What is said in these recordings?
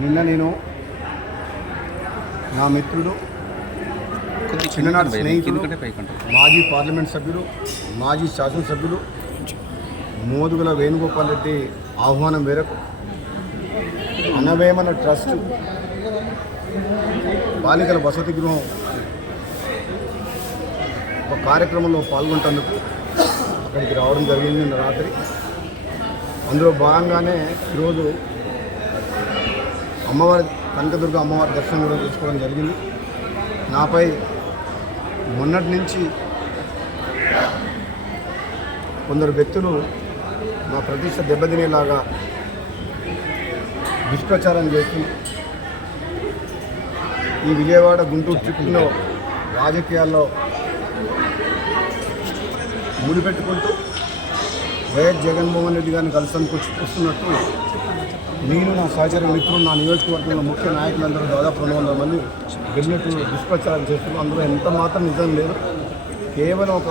నిన్న నేను నా మిత్రుడు చిన్ననాటి స్నేహితుడు మాజీ పార్లమెంట్ సభ్యుడు మాజీ శాసనసభ్యులు మోదుగుల వేణుగోపాల్ రెడ్డి ఆహ్వానం మేరకు అన్నవేమన ట్రస్ట్ బాలికల వసతి గృహం ఒక కార్యక్రమంలో పాల్గొంటేందుకు అక్కడికి రావడం జరిగింది నిన్న రాత్రి. అందులో భాగంగానే ఈరోజు అమ్మవారి కనకదుర్గ అమ్మవారి దర్శనం కూడా చేసుకోవడం జరిగింది. నాపై మొన్నటి నుంచి కొందరు వ్యక్తులు మా ప్రతిష్ట దెబ్బతినేలాగా దుష్ప్రచారం చేస్తూ ఈ విజయవాడ గుంటూరు చుట్టూలో రాజకీయాల్లో ముడిపెట్టుకుంటూ వైఎస్ జగన్మోహన్ రెడ్డి గారిని కలిసానికి వస్తున్నట్టు నేను నా సహచర మిత్రులు నా నియోజకవర్గంలో ముఖ్య నాయకులందరూ దాదాపు 200 మంది వెళ్ళినట్టు దుష్ప్రచారం చేస్తున్నారు. అందులో ఎంత మాత్రం నిజం లేదు. కేవలం ఒక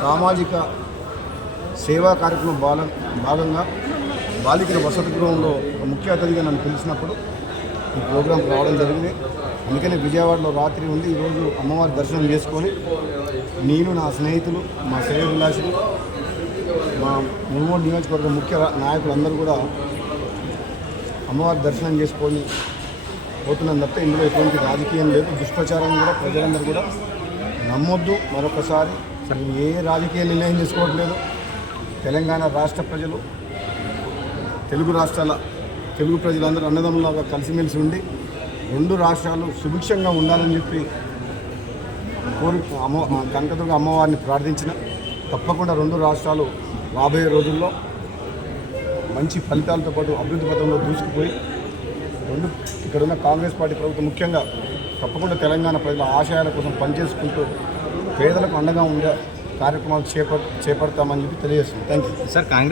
సామాజిక సేవా కార్యక్రమం భాగంగా బాలికల వసతి గృహంలో ఒక ముఖ్య అతిథిగా నన్ను పిలిచినప్పుడు ఈ ప్రోగ్రాంకి రావడం జరిగింది. అందుకని విజయవాడలో రాత్రి ఉండి ఈరోజు అమ్మవారి దర్శనం చేసుకొని నేను నా స్నేహితులు మా శ్రేయోభిలాషులు మా మునుగోడు నియోజకవర్గ ముఖ్య నాయకులందరూ కూడా అమ్మవారి దర్శనం చేసుకొని పోతున్నాం తప్ప ఇందులో ఎటువంటి రాజకీయం లేదు. దుష్ప్రచారం కూడా ప్రజలందరూ కూడా నమ్మొద్దు. మరొకసారి ఏ రాజకీయ నిర్ణయం తీసుకోవట్లేదు. తెలంగాణ రాష్ట్ర ప్రజలు తెలుగు రాష్ట్రాల తెలుగు ప్రజలందరూ అన్నదమ్ములాగా కలిసిమెలిసి ఉండి 2 రాష్ట్రాలు సుభిక్షంగా ఉండాలని చెప్పి కనకదుర్గ అమ్మవారిని ప్రార్థించిన తప్పకుండా 2 రాష్ట్రాలు రాబోయే రోజుల్లో మంచి ఫలితాలతో పాటు అభివృద్ధి పథంలో దూసుకుపోయి ఇక్కడున్న కాంగ్రెస్ పార్టీ ప్రభుత్వం ముఖ్యంగా తప్పకుండా తెలంగాణ ప్రజల ఆశయాల కోసం పనిచేసుకుంటూ పేదలకు అండగా ఉండే కార్యక్రమాలు చేపడతామని చెప్పి తెలియజేస్తుంది. Thank you sir. కాంగ్రెస్